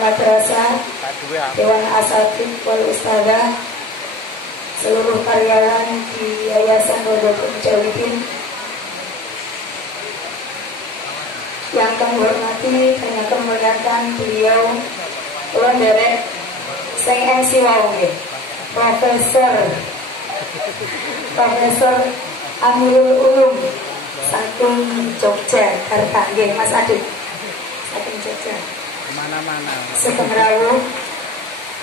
madrasah, Dewan Asatidz wal Ustadzah, seluruh karyawan di Yayasan Rodotul Mujahidin yang kami hormati dan yang kami muliakan beliau Tuan Derek Seng MC Wau Profesor Amirul Ulum saking Jogja, Kartangge, Mas Adit saking Jogja. Mana-mana. Sugeng rawuh,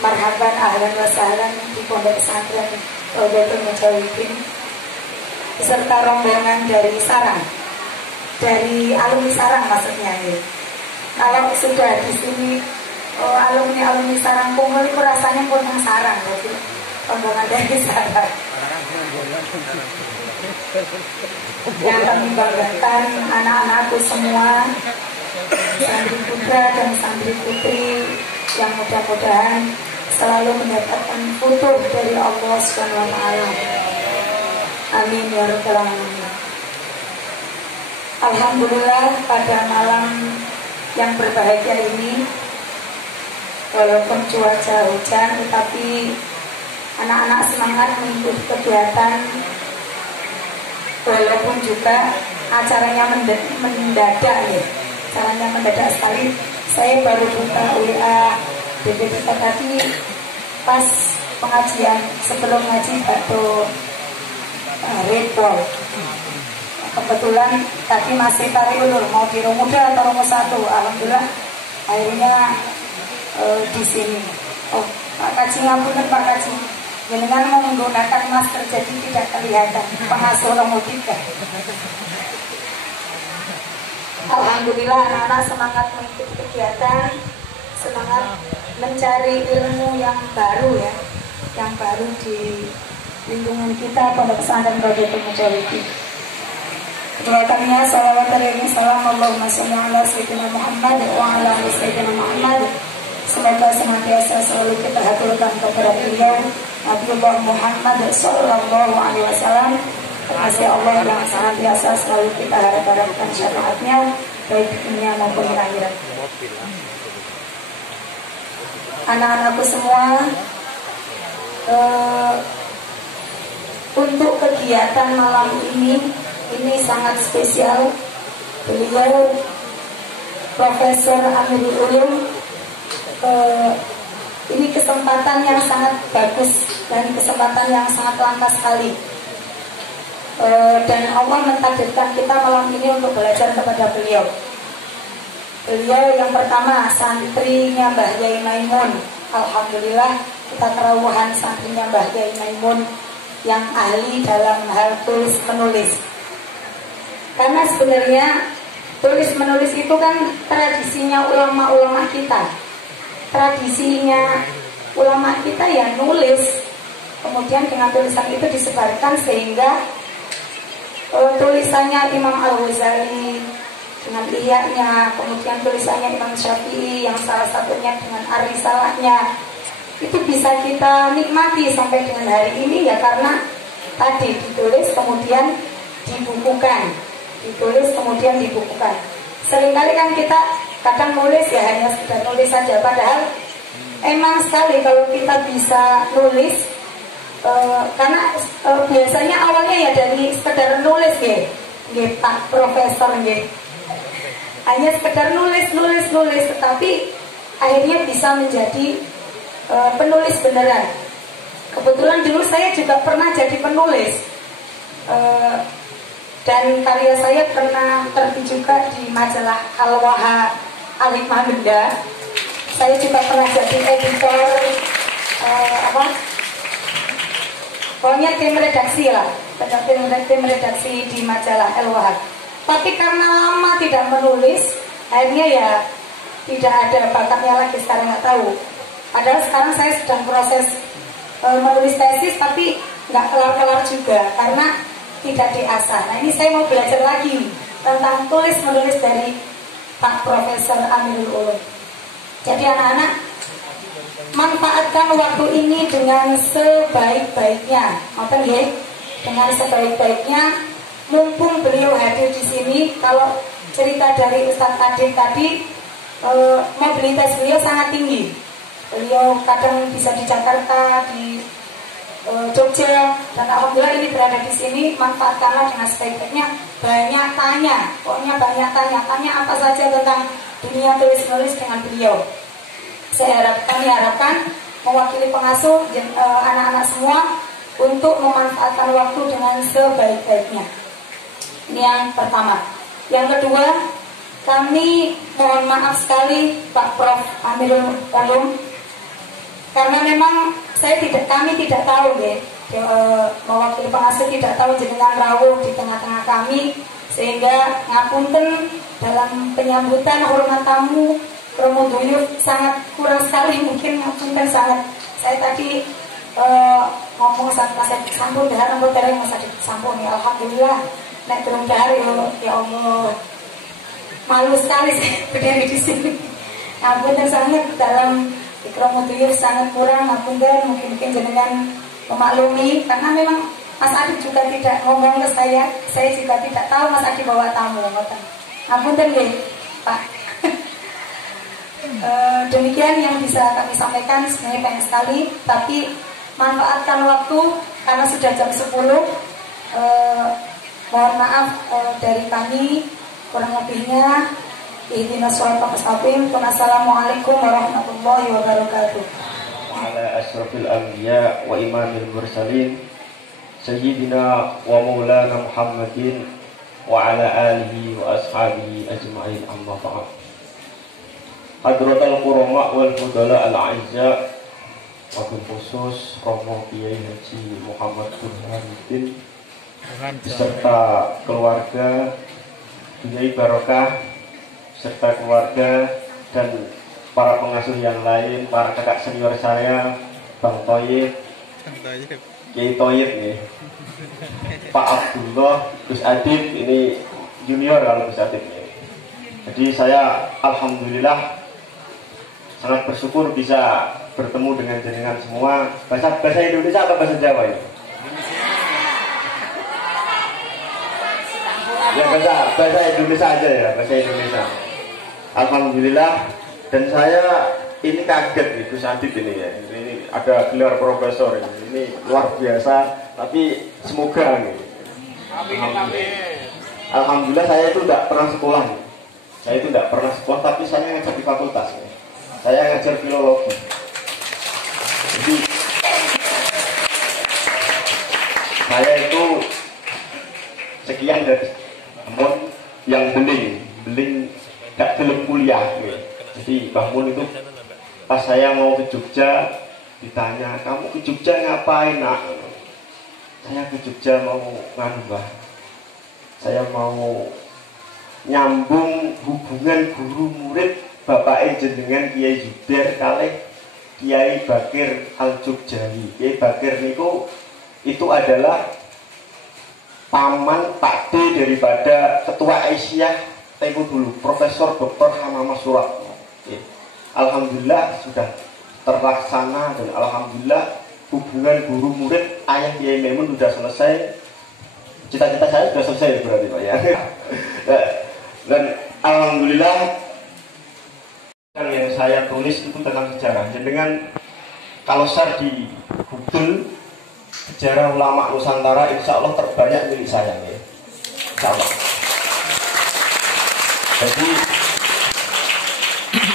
marhaban ahlan wa sahlan di Pondok Pesantren Rodotul Mujahidin beserta rombongan dari Sarang, dari alumni Sarang maksudnya ya. Kalau sudah di sini alumni Sarang kumpul itu rasanya pun yang Sarang, jadi rombongan dari Sarang. Yang kami banggakan anak-anakku semua, santri putra dan santri putri yang mudah-mudahan selalu mendapatkan futuh dari Allah Subhanahu wa taala. Amin ya rabbal alamin. Alhamdulillah pada malam yang berbahagia ini, walaupun cuaca hujan, tetapi anak-anak semangat mengikuti kegiatan. Walaupun juga acaranya mendadak ya, acaranya mendadak sekali. Saya baru buka WA BPTK tadi pas pengajian sebelum ngaji Batu Redball. Kebetulan tadi masih tarik ulur mau di Romuda atau Romo 1. Alhamdulillah akhirnya di sini. Oh, Pak Kaji ngapunten Pak Kaji, dengan mau menggunakan masker jadi tidak kelihatan pengasuh Romo 3. Alhamdulillah anak-anak semangat mengikuti kegiatan, semangat mencari ilmu yang baru ya, yang baru di lingkungan kita Pondok Pesantren Rodotul Mujahidin. Kemudiannya salawat alaihi salam Allahumma sholli ala sayyidina Muhammad wa ala ali sayyidina Muhammad. Semoga senantiasa selalu kita haturkan kepada beliau Nabiullah Muhammad sallallahu alaihi wasallam. Kasih Allah yang senantiasa selalu kita harapkan syafaatnya baik di dunia maupun di akhirat. Anak-anakku semua, untuk kegiatan malam ini sangat spesial. Beliau Profesor Amirul Ulum, ini kesempatan yang sangat bagus dan kesempatan yang sangat langka sekali. Dan Allah mentakdirkan kita malam ini untuk belajar kepada beliau. Beliau yang pertama santrinya Mbah Yai Maimun. Alhamdulillah kita kerawuhan santrinya Mbah Yai Maimun yang ahli dalam hal tulis menulis. Karena sebenarnya tulis menulis itu kan tradisinya ulama-ulama kita. Tradisinya ulama kita ya nulis. Kemudian dengan tulisan itu disebarkan sehingga tulisannya Imam Al-Ghazali dengan Ihya-nya, kemudian tulisannya Imam Syafi'i yang salah satunya dengan Ar-Risalahnya, itu bisa kita nikmati sampai dengan hari ini ya, karena tadi ditulis kemudian dibukukan, ditulis kemudian dibukukan. Seringkali kan kita kadang nulis ya hanya sekedar nulis saja, padahal emang sekali kalau kita bisa nulis. Karena biasanya awalnya ya dari sekedar nulis ya, Pak Profesor ya, hanya sekedar nulis, tetapi akhirnya bisa menjadi penulis beneran. Kebetulan dulu saya juga pernah jadi penulis, dan karya saya pernah terbit juga di majalah Al-Waha Alif Mahmida. Saya juga pernah jadi editor pokoknya tim redaksi lah, tim redaksi di majalah Al-Wahab. Tapi karena lama tidak menulis, akhirnya ya tidak ada bakatnya lagi, sekarang nggak tahu. Padahal sekarang saya sedang proses menulis tesis, tapi nggak kelar-kelar juga karena tidak diasah. Nah ini saya mau belajar lagi tentang tulis menulis dari Pak Profesor Amirul Ulum. Jadi anak-anak, manfaatkan waktu ini dengan sebaik-baiknya, dengan sebaik-baiknya. Mumpung beliau hadir di sini, kalau cerita dari Ustadz Adit tadi, mobilitas beliau sangat tinggi. Beliau kadang bisa di Jakarta, di Jogja, dan alhamdulillah ini berada di sini. Manfaatkanlah dengan sebaik-baiknya. Banyak tanya, pokoknya banyak tanya apa saja tentang dunia tulis-menulis dengan beliau. Kami harapkan mewakili pengasuh anak-anak semua untuk memanfaatkan waktu dengan sebaik-baiknya. Ini yang pertama. Yang kedua, kami mohon maaf sekali Pak Prof. Amirul Ulum, karena memang kami tidak tahu ya, mewakili pengasuh tidak tahu jenengan rawuh di tengah-tengah kami, sehingga ngapunten dalam penyambutan hormat tamu Romo Duyuf sangat kurang sekali, mungkin ngapunten sangat. Saya tadi ngomong saat masa disampun dengan anggota yang masa disampun ya, alhamdulillah naik turun dari ya Allah, malu sekali saya berdiri di sini. Ngapunten sangat dalam Romo Duyuf sangat kurang, ngapunten, mungkin jenengan memaklumi karena memang Mas Adi juga tidak ngomong ke saya juga tidak tahu Mas Adi bawa tamu. Ngapunten nggih Pak. Demikian yang bisa kami sampaikan, sebenarnya banyak sekali, tapi manfaatkan waktu karena sudah jam 10. Mohon maaf dari kami, kurang lebihnya ihdinas shiratal mustaqim. Wassalamualaikum warahmatullahi wabarakatuh. Wa ala asrafil anbiya wa imamil mursalin sayyidina wa maulana Muhammadin wa ala alihi wa ashabihi ajma'in, amma ba'd. Hadratul Qurama wal Fudala al-Aizza, wabil khusus Romo Kiai Haji Muhammad Burhanuddin beserta keluarga, Kiai Barokah serta keluarga dan para pengasuh yang lain, para kakak senior saya, Bang Toyib, Kiai Toyib nih, Pak Abdullah, Gus Adib, ini junior kalau Gus Adib nih. Jadi saya alhamdulillah sangat bersyukur bisa bertemu dengan jenengan semua. Bahasa Indonesia apa bahasa Jawa ini? Ya bahasa Indonesia aja ya, bahasa Indonesia. Alhamdulillah, dan saya ini kaget gitu Sadid ini ya. Ini ada gelar profesor ini luar biasa. Tapi semoga nih. Alhamdulillah saya itu tidak pernah sekolah. Saya itu tidak pernah sekolah, tapi saya ngajar di fakultas. Saya ngajar filologi. Jadi saya itu sekian dari namun yang beling gak gelem kuliah. Jadi Mbah Mun itu pas saya mau ke Jogja ditanya, kamu ke Jogja ngapain nak? Saya ke Jogja mau nganu Mbah, saya mau nyambung hubungan guru murid Bapak jenengan Kiai Zubair kalih Kiai Bakir Al-Jogjawi. Kiai Bakir niku itu adalah paman Pak D daripada Ketua Aisyah tempo dulu, Profesor Dr. Hamamah Surat. Alhamdulillah sudah terlaksana dan alhamdulillah hubungan guru murid ayah Kiai Maimun sudah selesai. Cita-cita saya sudah selesai berarti Pak ya. Dan alhamdulillah yang saya tulis itu tentang sejarah. Dengan kalau share di Google sejarah ulama Nusantara, insya Allah terbanyak milik saya ya. Insya Allah. Jadi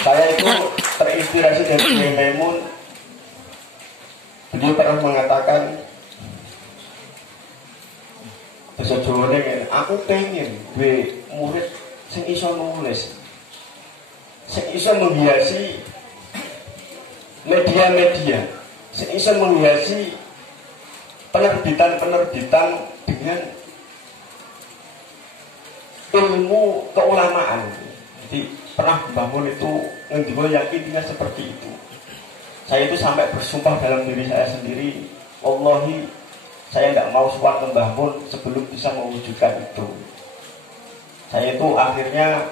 saya itu terinspirasi dari Kiai Maimun. Beliau pernah mengatakan, bahasa Jawa ini, aku pengen gue murid sing iso nulis, sing iso menghiasi media-media, sing iso menghiasi penerbitan-penerbitan dengan ilmu keulamaan. Jadi pernah bangun itu ngendiko yang intinya seperti itu. Saya itu sampai bersumpah dalam diri saya sendiri, wallahi saya tidak mau suat Mbah Mun sebelum bisa mewujudkan itu. Saya itu akhirnya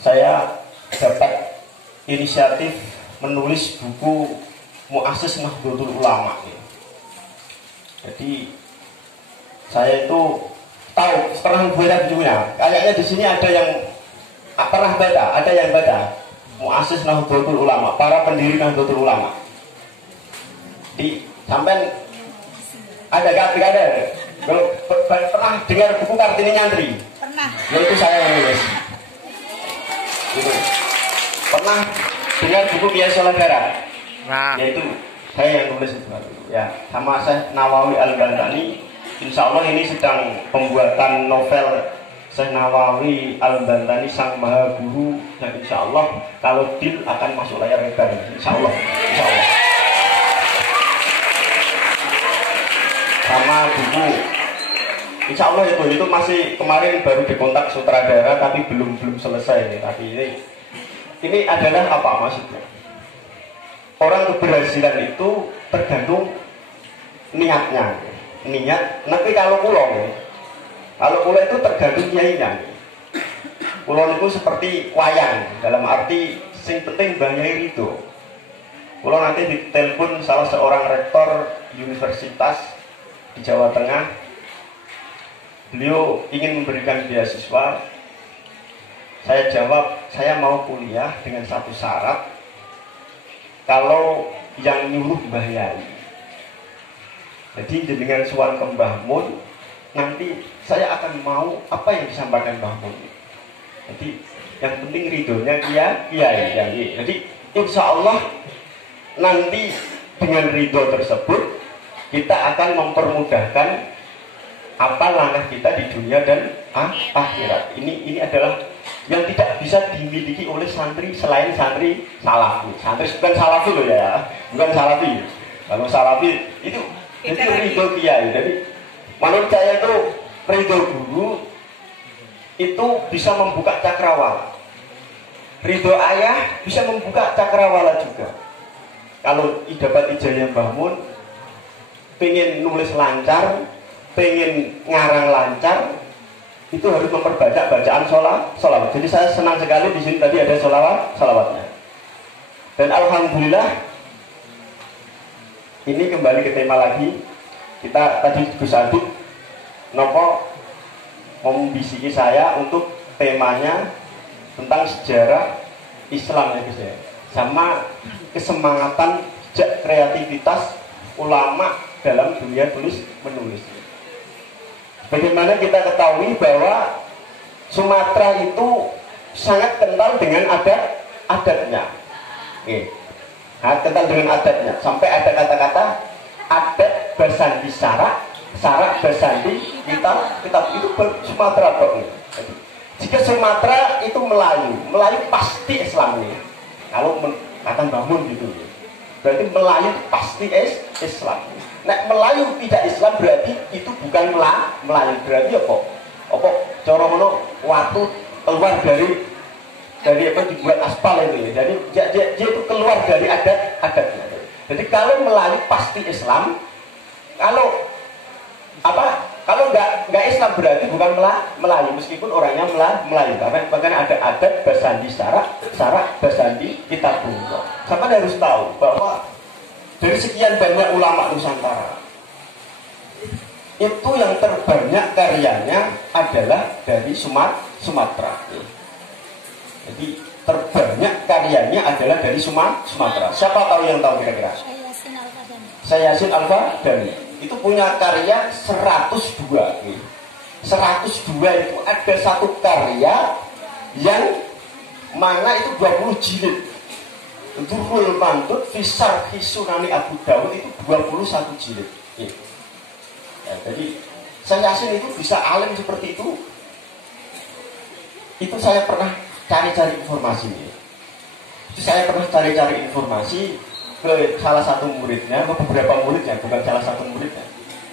saya dapat inisiatif menulis buku Muassis Nahdlatul Ulama. Jadi saya itu tahu pernah membaca bukunya. Kayaknya di sini ada yang pernah baca, ada yang baca. Muassis Nahdlatul Ulama, para pendiri Nahdlatul Ulama. Di sampai ada gak ada? Kalau pernah dengar buku Kartini Nyantri? Pernah. Yaitu saya yang nulis. Itu. Pernah dengar buku Kiai Solandara? Nah, Yaitu saya yang nulis itu. Ya, sama Syekh Nawawi Al-Bantani. Insya Allah ini sedang pembuatan novel Syekh Nawawi Al-Bantani Sang Maha Guru, dan insya Allah kalau deal akan masuk layar lebar. Insya Allah, insya Allah. Sama buku, insya Allah itu masih kemarin baru dikontak sutradara tapi belum selesai. Tapi ini adalah apa maksudnya? Orang keberhasilan itu tergantung niatnya. Niat, nanti kalau pulau itu tergantung kiainya. Pulau itu seperti wayang, dalam arti sing penting banyak itu. Pulau nanti ditelepon salah seorang rektor universitas di Jawa Tengah. Beliau ingin memberikan beasiswa. Saya jawab, saya mau kuliah dengan satu syarat, kalau yang nyuruh Mbah Yai. Jadi dengan suan ke Mbah Mun, nanti saya akan mau apa yang disampaikan Mbah Mun. Jadi yang penting ridhonya kiai. Jadi insya Allah nanti dengan ridho tersebut kita akan mempermudahkan apa langkah kita di dunia dan akhirat. Ini adalah yang tidak bisa dimiliki oleh santri selain santri salafi. Santri bukan salafi loh ya, bukan salafi. Kalau salafi itu ridho kiai. Jadi menurut saya itu ridho guru itu bisa membuka cakrawala. Ridho ayah bisa membuka cakrawala juga. Kalau dapat ijazah Mbah Mun, pengen nulis lancar, pengen ngarang lancar, itu harus memperbanyak bacaan sholawat. Jadi saya senang sekali di sini tadi ada sholawatnya. Dan alhamdulillah ini kembali ke tema lagi. Kita tadi Gus Adib nopo membisiki saya untuk temanya tentang sejarah Islam ya Gus ya, sama kesemangatan kreativitas ulama dalam dunia tulis menulis. Bagaimana kita ketahui bahwa Sumatera itu sangat kental dengan adatnya. Sangat kental dengan adatnya. Sampai ada kata-kata adat basandi sarak basandi kitab itu Sumatera Barat. Jika Sumatera itu Melayu pasti Islam nih. Kalau kata bangun gitu, berarti Melayu pasti Islam. Nek Melayu tidak Islam berarti itu bukan Melayu, berarti apa? Cara ngono waktu keluar dari apa dibuat aspal itu ya. Jadi dia itu keluar dari adatnya. Jadi kalau Melayu pasti Islam. Kalau nggak Islam berarti bukan Melayu, meskipun orangnya Melayu. Karena ada adat basandi sarak basandi kitab bungko. Sama harus tahu bahwa dari sekian banyak ulama Nusantara, itu yang terbanyak karyanya adalah dari Sumatera. Jadi terbanyak karyanya adalah dari Sumatera. Siapa tahu yang tahu kira-kira? Saya Yasin Al-Fadani. Itu punya karya 102. 102 itu ada satu karya yang mana itu 20 jilid. Durrul Mandud Fisar Hisunani Abu Dawud itu 21 jilid. Ya, jadi saya Yasin itu bisa alim seperti itu. Itu saya pernah cari-cari informasi. Itu saya pernah cari-cari informasi ke salah satu muridnya, atau beberapa muridnya, bukan salah satu muridnya.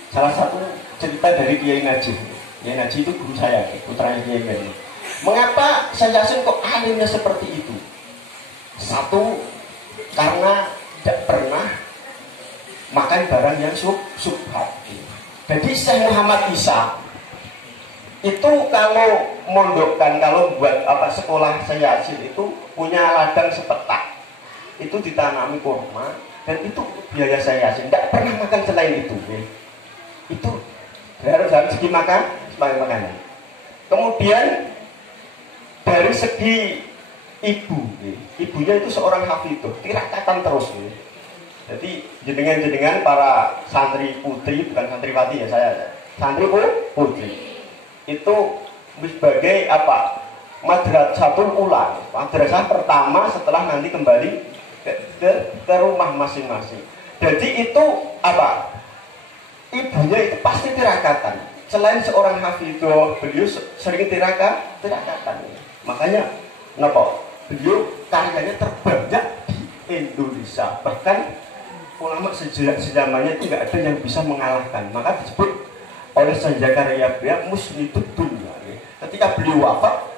Salah satu cerita dari Kiai Najib. Kiai Najib itu guru saya, putranya Kiai Najib. Mengapa saya Yasin kok alimnya seperti itu? Satu, karena tidak pernah makan barang yang subhat. Jadi Syekh Muhammad Isa itu kalau mondokkan, kalau buat sekolah saya Yasin itu punya ladang sepetak. Itu ditanami kurma dan itu biaya saya Yasin. Tidak pernah makan selain itu. Itu harus segi makanya. Kemudian dari segi ibunya itu seorang hafidhah, tirakatan terus. Jadi jenengan-jenengan para santri putri, bukan santriwati ya, saya santri putri itu sebagai apa? Madrasatul ula, madrasah pertama setelah nanti kembali ke rumah masing-masing. Jadi itu apa? Ibunya itu pasti tirakatan. Selain seorang hafidhah, beliau sering tirakatan. Makanya kenapa? Beliau karyanya terbanyak di Indonesia. Bahkan ulama sejamannya itu nggak ada yang bisa mengalahkan. Maka disebut oleh Syekh Zakaria musnidud dunya. Ketika beliau wafat,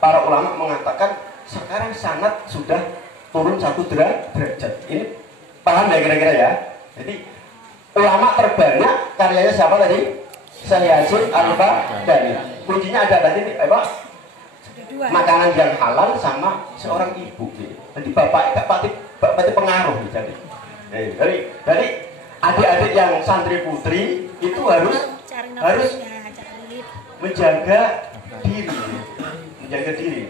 para ulama mengatakan sekarang sanad sudah turun 1 derajat. Ini paham ya kira-kira ya? Jadi ulama terbanyak karyanya siapa tadi? Syekh Yasin Al-Badani. Kuncinya ada tadi apa? Makanan yang halal sama seorang ibu. Jadi bapak berarti pengaruh jadi. Dari adik-adik yang santri putri itu harus menjaga diri.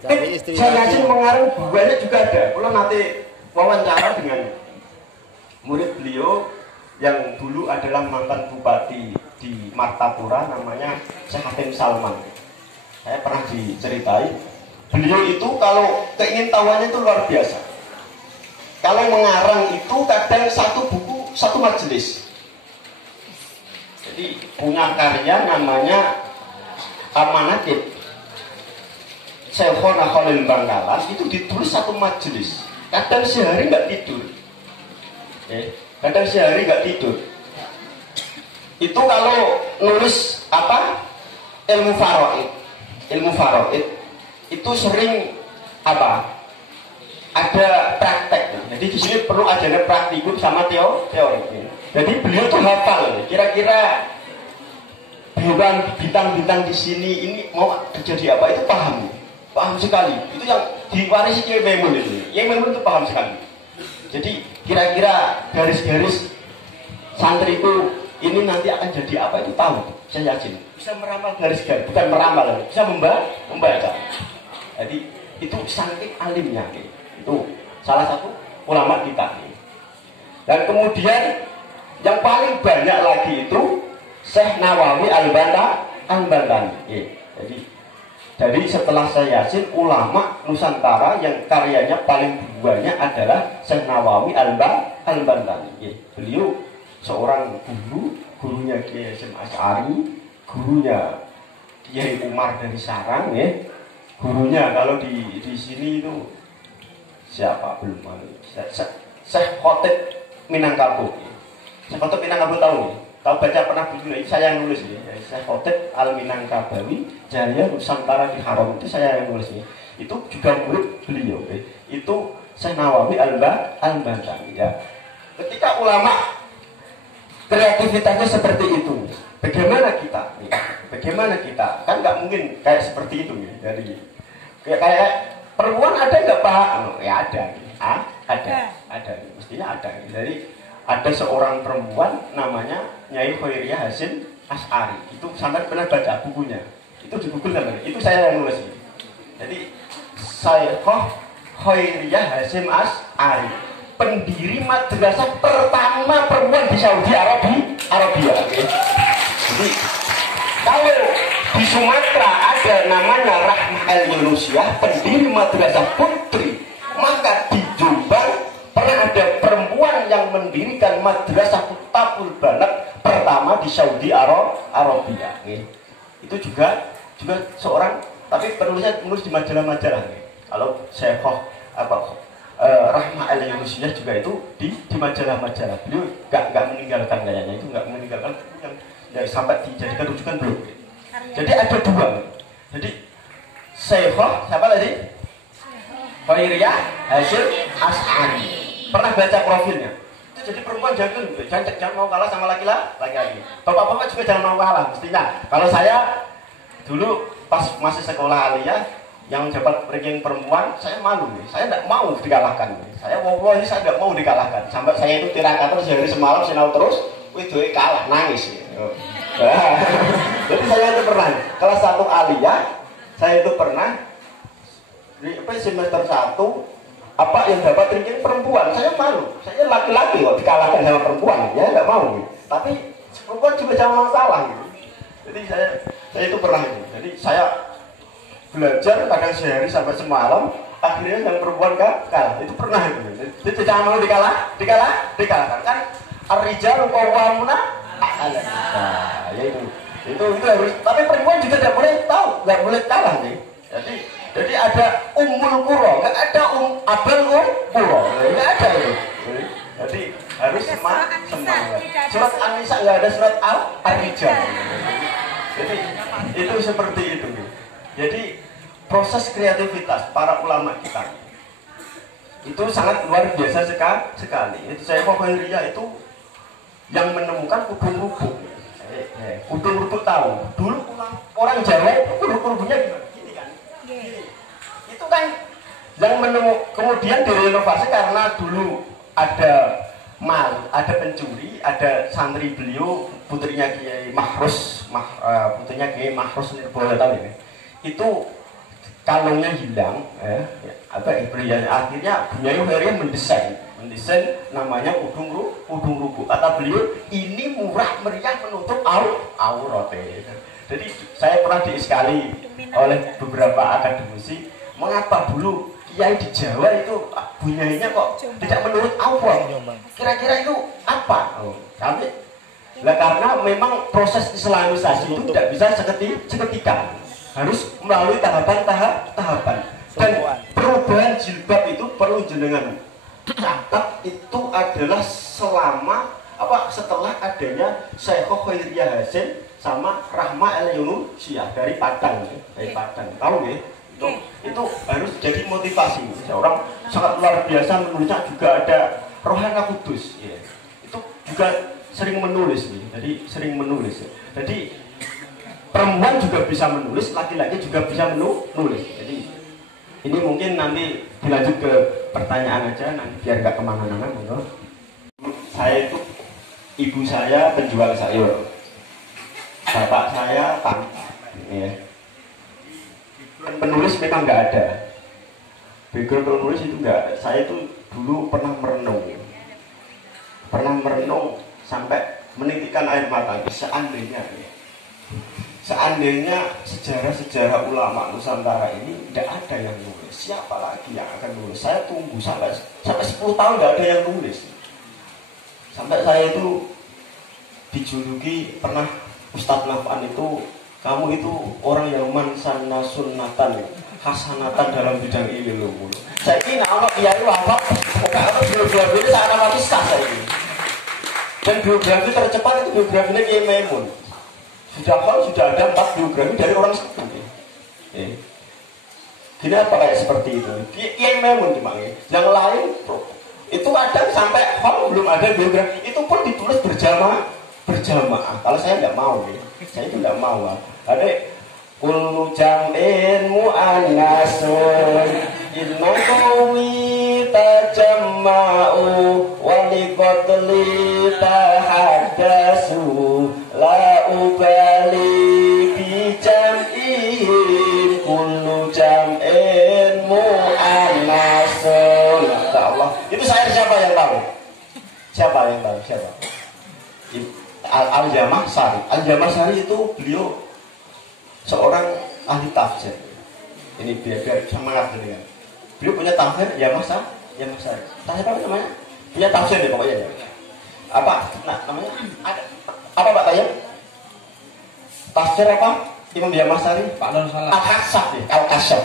Jadi saya yakin pengaruh banyak juga ada. Kalau nanti wawancara dengan murid beliau yang dulu adalah mantan bupati di Martapura, namanya Syekh Hatim Salman. Saya pernah diceritai, beliau itu kalau keingintahuannya itu luar biasa. Kalau mengarang itu kadang satu buku, satu majelis. Jadi punya karya namanya Al-Manaqib Syekhona Khalil Bangkalan, itu ditulis satu majelis. Kadang sehari nggak tidur. Kadang sehari nggak tidur. Itu kalau nulis apa? Ilmu faraid itu sering apa? Ada praktek. Jadi di sini perlu ada praktikum sama teori. Jadi beliau tuh hafal. Kira-kira bintang-bintang di sini ini mau terjadi apa, itu paham sekali. Itu yang diwarisi Kiai Maimun itu. Kiai Maimun itu paham sekali. Jadi kira-kira garis-garis santriku ini nanti akan jadi apa itu tahu. Saya yakin bisa meramal garis-garis, bukan meramal, bisa membaca. Jadi itu saking alimnya. Itu salah satu ulama kita. Dan kemudian yang paling banyak lagi itu Syekh Nawawi Al-Bantani. Jadi setelah saya Yasin, ulama Nusantara yang karyanya paling banyak adalah Syekh Nawawi Al-Bantani. Beliau seorang gurunya Kiai Hasyim Asy'ari, gurunya Kiai Umar dari Sarang, gurunya kalau di sini itu siapa belum tahu. Syekh Khotib Minangkabau. Syekh Khotib Minangkabau tahu baca pernah buku ini, saya yang nulis ya. Syekh Khotib Al-Minangkabawi Jaya Nusantara di Haram, itu saya yang nulis ya. Itu juga murid beliau. Itu Syekh Nawawi Al-Bantani ya. Ketika ulama kreativitasnya seperti itu, bagaimana kita? Bagaimana kita? Kan nggak mungkin kayak seperti itu ya. Jadi kayak perempuan ada nggak Pak? Ya ada. Ada. Mestinya ada. Jadi ada seorang perempuan namanya Nyai Khairiyah Hasyim Asy'ari. Itu sampai pernah baca bukunya. Itu di Google sampai. Itu saya yang nulis. Jadi Syekhah Khairiyah Hasyim Asy'ari, pendiri madrasah pertama perempuan di Saudi Arabia. Jadi kalau di Sumatera ada namanya Rahmah El-Yunusiah, pendiri madrasah putri, maka di Jombang pernah ada perempuan yang mendirikan madrasah Kutabul Banat pertama di Saudi Arabia. Itu juga seorang, tapi penulisnya menulis di majalah-majalah. Kalau Syekhah Rahmah El-Yunusiah juga itu di majalah-majalah. Beliau nggak meninggalkan kayaknya, itu nggak meninggalkan yang sampai dijadikan rujukan belum. Jadi ada dua. Jadi Syekhah siapa tadi? Khairiyah Hasyim Asy'ari. Pernah baca profilnya. Itu jadi perempuan jangan mau kalah sama laki-laki. Bapak-bapak juga jangan mau kalah mestinya. Kalau saya dulu pas masih sekolah aliyah yang jabat ranking perempuan, saya malu nih. Saya tidak mau dikalahkan. Saya tidak mau dikalahkan. Sampai saya itu tirakat terus sehari semalam sinau terus wedoke kalah nangis. Jadi saya itu pernah kelas 1 aliyah, saya itu pernah di semester 1 apa yang dapat ranking perempuan, saya malu. Saya laki-laki kok dikalahkan sama perempuan, ya nggak mau. Tapi perempuan juga jangan masalah gitu. Jadi saya itu pernah itu. Jadi saya belajar kadang sehari sampai semalam, akhirnya yang perempuan kalah. Itu pernah itu. Jadi tidak mau dikalahkan kan. Ar-rijal qawwamuna 'ala. Nah, ya itu harus. Tapi perempuan juga tidak boleh tahu, nggak boleh kalah nih. Jadi ada ummul qura, nggak ada abal qura, nggak ada itu. Jadi harus semangat. Surat An-Nisa nggak ada surat Ar-Rijal. Jadi itu seperti itu. Jadi proses kreativitas para ulama kita itu sangat luar biasa sekali. Itu saya Khairiyah itu yang menemukan kudung rubuk. Kudung rubuk tahu. Dulu orang Jawa kudung rubuknya gini kan. Itu kan yang kemudian direnovasi karena dulu ada pencuri, ada santri beliau, putrinya Kiai Mahrus, putrinya Kiai Mahrus Nirbola tahu ini. Itu kalungnya hilang, akhirnya Bunyai Khairiyah mendesain namanya kudung rubuk. Kata beliau, ini murah meriah menutup aurat. Jadi saya pernah diiskali oleh beberapa akademisi, mengapa dulu kiai di Jawa itu bunyainya kok tidak menurut aurat? Kira-kira itu apa? Karena memang proses islamisasi itu tidak bisa seketika. Harus melalui tahapan. Dan perubahan jilbab itu perlu jenengan catat, itu adalah setelah adanya Syekhul Khairiyah Hasim sama Rahma El-Yunusiyah dari Padang. Tahu ya? Itu harus jadi motivasi. Orang sangat luar biasa menulisnya, juga ada Rohana Kudus. Ya. Itu juga sering menulis. Jadi perempuan juga bisa menulis, laki-laki juga bisa menulis. Jadi ini mungkin nanti dilanjut ke pertanyaan aja, nanti biar nggak kemana-mana. Saya itu, ibu saya penjual sayur, bapak saya ya. Penulis memang nggak ada. Background penulis itu nggak ada. Saya itu dulu pernah merenung sampai menitikkan air mata. Seandainya sejarah-sejarah ulama Nusantara ini tidak ada yang nulis, siapa lagi yang akan nulis? Saya tunggu sampai 10 tahun tidak ada yang nulis. Sampai saya itu dijuluki pernah Ustadz Nafan itu, kamu itu orang yang mansana sunnatan hasanatan dalam bidang ini loh. Saya kira anak kiai wafat, pokoknya biografi ini saya amati sah saya ini. Dan biografi tercepat itu biografinya Kiai Maimun. Sudah ada 4 biografi dari orang sepuh. Gini apa kayak seperti itu? Kiai Maimun cuma yang lain itu kadang sampai belum ada biografi, itu pun ditulis berjamaah. Kalau saya tidak mau, saya itu tidak mau. Ada kullu jam'in mu'annasun inna qawmi tajamma'u wa liqatli tahaddasu la ubali bi jam'in kullu jam'in mu'annasun. Ya Allah, itu saya siapa yang tahu? Siapa? Al-Jamah Sari itu beliau seorang ahli tafsir. Ini biar semangat dengan. Beliau punya tafsir Jamah Sari. Tafsir apa namanya? Punya tafsir deh pokoknya. Apa? Namanya? Apa Pak Tayyib? Tafsir apa? Imam Jamah Sari? Al-Kasab ya. Al-Kasab.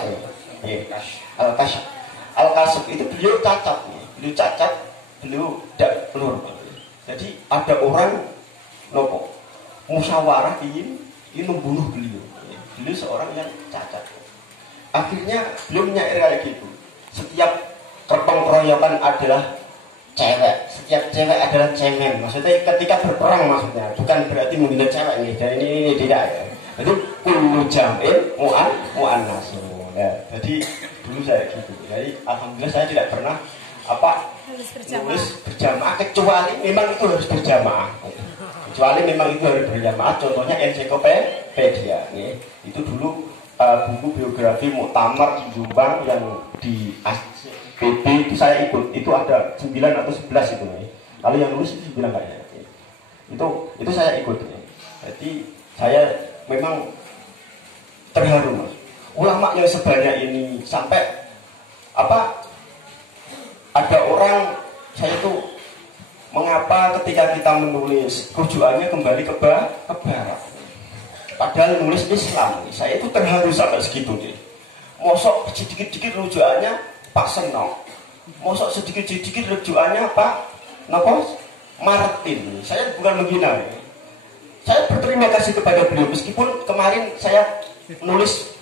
Al-Kasab itu beliau cacat. Beliau tidak pelur. Jadi ada orang musyawarah ingin membunuh beliau. Beliau seorang yang cacat. Akhirnya beliau menyair kayak gitu. Setiap keroyokan adalah cewek. Setiap cewek adalah cemen. Maksudnya ketika berperang maksudnya. Bukan berarti menghina cewek nih. Dan ini tidak ya. Jadi kullu jam'in mu'annasun. Ya, jadi dulu saya gitu. Jadi alhamdulillah saya tidak pernah nulis berjamaah, kecuali memang itu harus berjamaah. kecuali memang itu harus berjamaah. Contohnya ensiklopedia ya. Itu dulu buku biografi Muktamar di Jombang yang di PB itu saya ikut. Itu ada 9 atau 11 itu ya. Kalau yang nulis itu 9 kayaknya ya. Itu saya ikut ya. Jadi saya memang terharu Mas. Ulama yang sebanyak ini sampai ada orang, saya itu mengapa ketika kita menulis rujukannya kembali ke barat, padahal nulis Islam, saya itu terharu sampai segitu deh. Mosok sedikit-sedikit rujukannya Pak Seno, mosok sedikit-sedikit rujukannya Pak Martin. Saya bukan menghina, saya berterima kasih kepada beliau meskipun kemarin saya nulis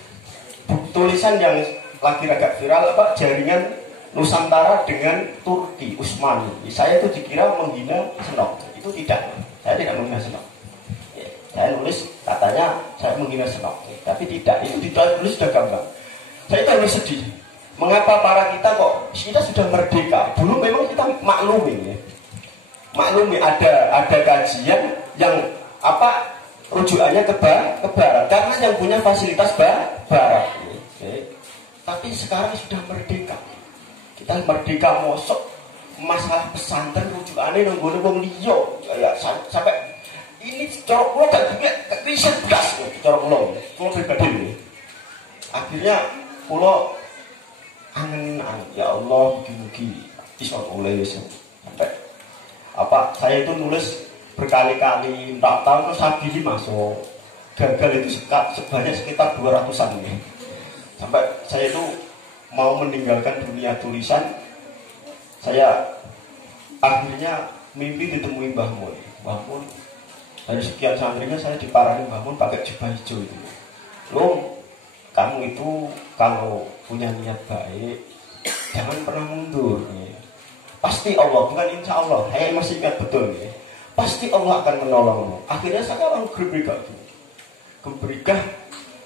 tulisan yang lagi agak viral jaringan Nusantara dengan Turki, Utsmani. Saya itu dikira menghina Senok. Itu tidak. Saya tidak menghina Senok. Ya, saya nulis katanya saya menghina Senok. Tapi tidak. Itu ditulis sudah gampang. Saya itu harus sedih. Mengapa para kita sudah merdeka? Dulu memang kita maklumi ya. Maklumi ada kajian yang rujukannya ke barat. Karena yang punya fasilitas barat. Ya. Tapi sekarang sudah merdeka. Kita merdeka mosok masalah pesantren rujukannya nunggu wong liya ya sampai ini corok kula gak duwe riset belas corok kula pribadi ini. Akhirnya kula angen ya Allah mugi-mugi iso oleh sampai saya itu nulis berkali-kali 4 tahun terus habis masuk gagal itu sebanyak sekitar 200-an ya. Sampai saya itu mau meninggalkan dunia tulisan, saya akhirnya mimpi ditemui Mbah Mun. Mbah Mun dari sekian santrinya saya diparahi Mbah Mun pakai jubah hijau itu. Loh, kamu itu kalau punya niat baik jangan pernah mundur. Ya. Pasti Allah, bukan insya Allah. Saya masih ingat betul ya. Pasti Allah akan menolongmu. Akhirnya saya orang Gebrigah.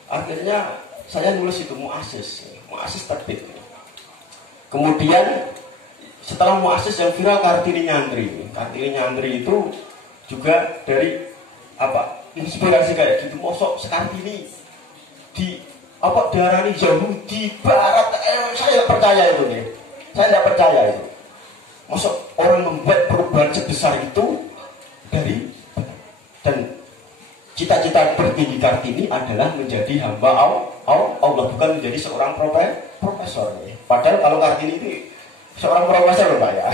Akhirnya saya nulis itu muassis terbit. Kemudian setelah muassis yang viral Kartini Nyantri itu juga dari inspirasi kayak gitu. Mosok Kartini di darani Yahudi Barat, saya tidak percaya itu nih. Saya tidak percaya itu. Mosok orang membuat perubahan sebesar itu dari dan cita-cita tertinggi Kartini adalah menjadi hamba Allah, bukan menjadi seorang profesor. Padahal kalau Kartini itu seorang profesor Pak ya.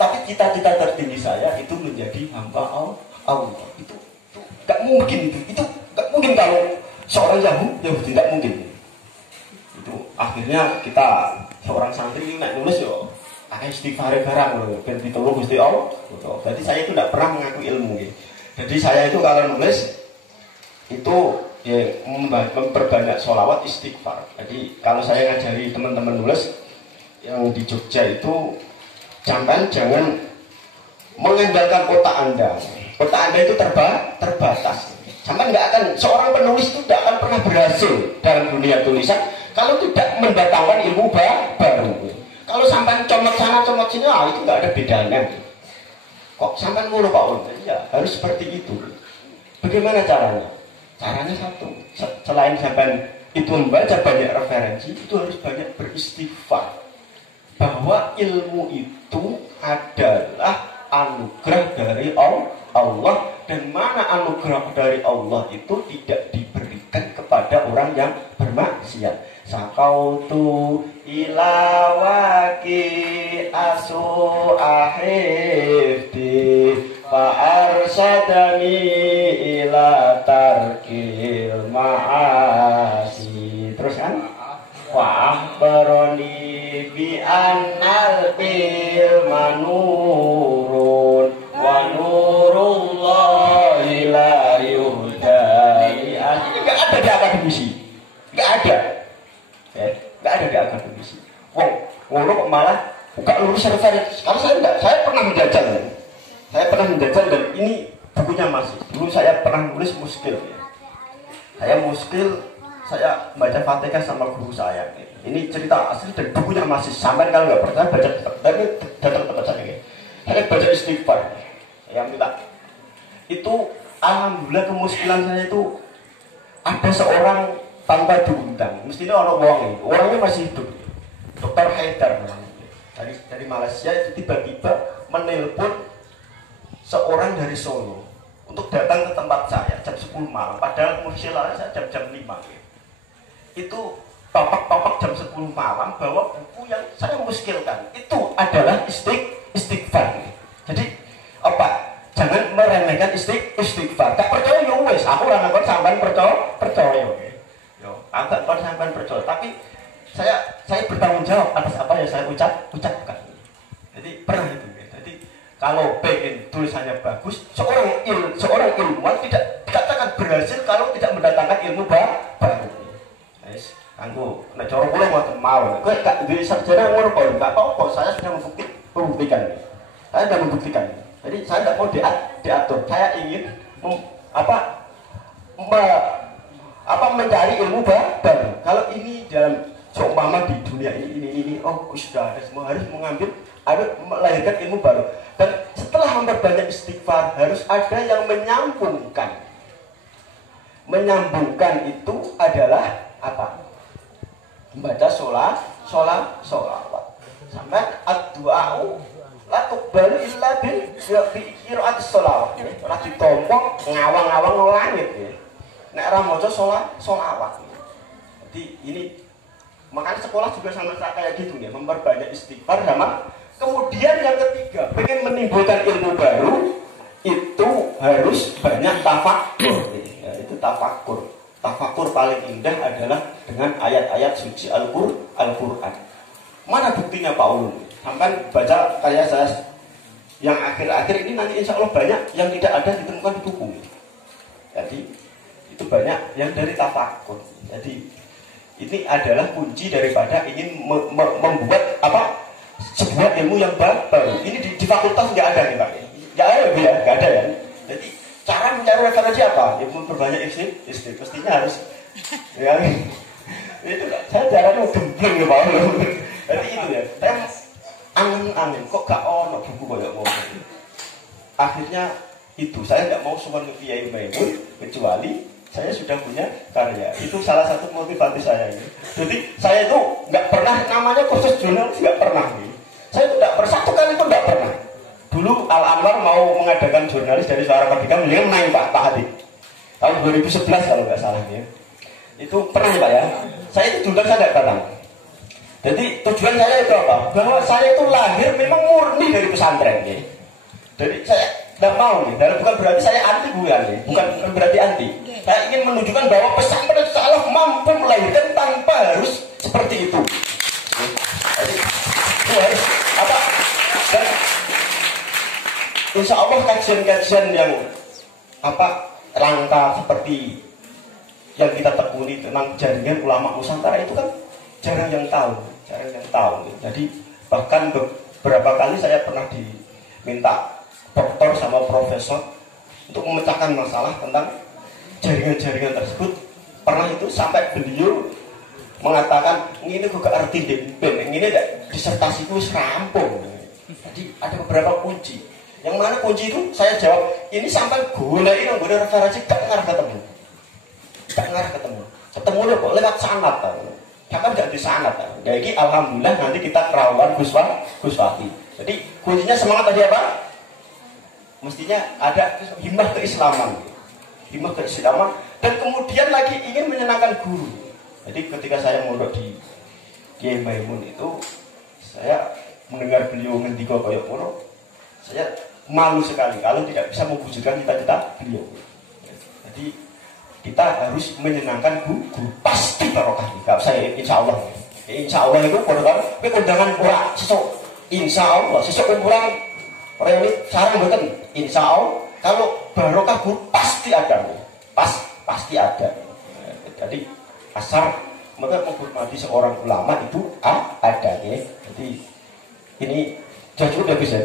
Tapi cita-cita tertinggi saya itu menjadi hamba Allah. Itu gak mungkin itu gak mungkin kalau seorang Yahudi tidak mungkin. Itu akhirnya kita seorang santri naik nulis istighfar barang ben ditolong Gusti Allah. Jadi saya itu tidak pernah mengaku ilmu. Jadi saya itu kalau nulis itu memperbanyak sholawat istighfar. Jadi kalau saya ngajari teman-teman nulis yang di Jogja itu jangan mengandalkan otak Anda. Otak Anda itu terbatas. Sampai nggak akan, seorang penulis itu tidak akan pernah berhasil dalam dunia tulisan kalau tidak mendatangkan ilmu baru. Kalau sampai comot sana comot sini, itu nggak ada bedanya. Kok sampai mulu Pak Ul? Ya harus seperti itu. Bagaimana caranya? Caranya satu, selain sampai itu membaca banyak referensi, itu harus banyak beristighfar. Bahwa ilmu itu adalah anugerah dari Allah, dan mana anugerah dari Allah itu tidak diberikan kepada orang yang bermaksiat. Sakautu ilawaki asu ahifdi fa'arsadani ila tarkil ma'asi. Terus kan? Wa'ahbaroni bi annal ilma nurun wa nurullahi la yuhdai. Ini gak ada di akademisi. Gak ada. Gak ada di akademisi. Ngono kok malah buka lulus referensi. Kalau saya pernah menjajal. Saya pernah menjajal dan ini bukunya masih. Dulu saya pernah nulis muskil. Saya muskil, saya baca Fatihah sama guru saya. Ini cerita asli dan bukunya masih. Sampai kalau nggak percaya baca, tapi datang tempat saya. Saya baca istighfar. Yang minta itu alhamdulillah kemuskilan saya itu ada seorang tanpa diundang, mestinya orangnya masih hidup, Dr. Haidar dari Malaysia itu tiba-tiba menelpon seorang dari Solo untuk datang ke tempat saya jam 10 malam, padahal muskilan saya jam 5 itu topak jam 10 malam bawa buku yang saya muskilkan itu adalah istighfar. Jadi apa? Jangan meremehkan istighfar. Tak percaya yo wis, aku ora ngakon sampean percaya. Yo, agak kon sampean percaya, tapi saya bertanggung jawab atas apa yang saya ucapkan. Jadi pernah itu. Jadi kalau pengen tulisannya bagus, seorang ilmuwan tidak dikatakan berhasil kalau tidak mendatangkan ilmu baru. Guys, aku nek cara kula mboten mawon. Kowe gak duwe sarjana ngono kok, enggak apa-apa, saya sudah membuktikan. Saya sudah membuktikan. Jadi saya tidak mau diatur. Saya ingin mencari ilmu baru. Kalau ini dalam seumpama di dunia ini, sudah ada semua harus melahirkan ilmu baru. Dan setelah memperbanyak istighfar harus ada yang menyambungkan. Menyambungkan itu adalah apa? Membaca sholawat. Sampai ad-du'a'u la tuqbalu illa bi qira'atis sholawat. Ora ditompo ngawang-ngawang nang langit ya. Nek ora maca sholawat. Jadi ini makanya sekolah juga sama kayak gitu ya, memperbanyak istighfar sama. Kemudian yang ketiga, pengen menimbulkan ilmu baru itu harus banyak tafakur. Ya, itu tafakur. Tafakur paling indah adalah dengan ayat-ayat suci Al-Quran. Mana buktinya Pak Ulun? Sampai baca kayak saya yang akhir-akhir ini nanti insya Allah banyak yang tidak ada ditemukan di buku. Jadi itu banyak yang dari tafakur. Jadi ini adalah kunci daripada ingin membuat sebuah ilmu yang baru. Ini di fakultas nggak ada nih Pak. Nggak ada ya. Jadi cara mencari referensi apa? Ya memperbanyak istighfar. Mestinya harus ya, itu saya caranya gembleng ya Pak. Jadi itu ya. Saya angin kok gak ono buku kayak mau. Akhirnya itu saya nggak mau cuma ke Kiai Maimun kecuali saya sudah punya karya. Itu salah satu motivasi saya ini. Jadi saya itu nggak pernah namanya kursus jurnalis, nggak pernah nih. Saya itu nggak pernah, satu kali itu nggak pernah. Dulu Al Anwar mau mengadakan jurnalis dari Suara Merdeka, beliau main Pak Hadi tahun 2011 kalau nggak salah ya. Itu pernah Pak ya. Saya itu juga saya nggak datang. Jadi tujuan saya itu apa? Bahwa saya itu lahir memang murni dari pesantren ya. Jadi saya tidak mau nih, dan bukan berarti saya anti bukan berarti anti. Saya ingin menunjukkan bahwa pesantren itu Allah mampu melahirkan tanpa harus seperti itu. Jadi itu harus apa? Dan insya Allah kajian-kajian yang langka seperti yang kita tekuni tentang jaringan ulama Nusantara itu kan jarang yang tahu. Jadi bahkan beberapa kali saya pernah diminta doktor sama profesor untuk memecahkan masalah tentang jaringan-jaringan tersebut. Pernah itu sampai beliau mengatakan ini juga arti ben ini disertasi itu rampung. Jadi ada beberapa kunci. Yang mana kunci itu saya jawab ini sampai golek referensi gak ngarah ketemu. Ketemu kok lewat sanad kan. Bahkan gak di sanad kan. Jadi alhamdulillah nanti kita kerawan Gus Wati. Jadi kuncinya semangat tadi apa? Mestinya ada himmah keislaman dan kemudian lagi ingin menyenangkan guru. Jadi ketika saya mondok di Kiai Maimun itu saya mendengar beliau ngendika kaya ngono, saya malu sekali kalau tidak bisa mewujudkan cita-cita beliau. Jadi kita harus menyenangkan guru, pasti barokah. Saya insya Allah itu kondangan ora sesuk insya Allah sesuk kurang orang ini sarang betul. Insya Allah kalau barokah guru pasti ada, pasti ada. Jadi asal mereka menghormati seorang ulama itu ada ya. Jadi ini jujur udah bisa.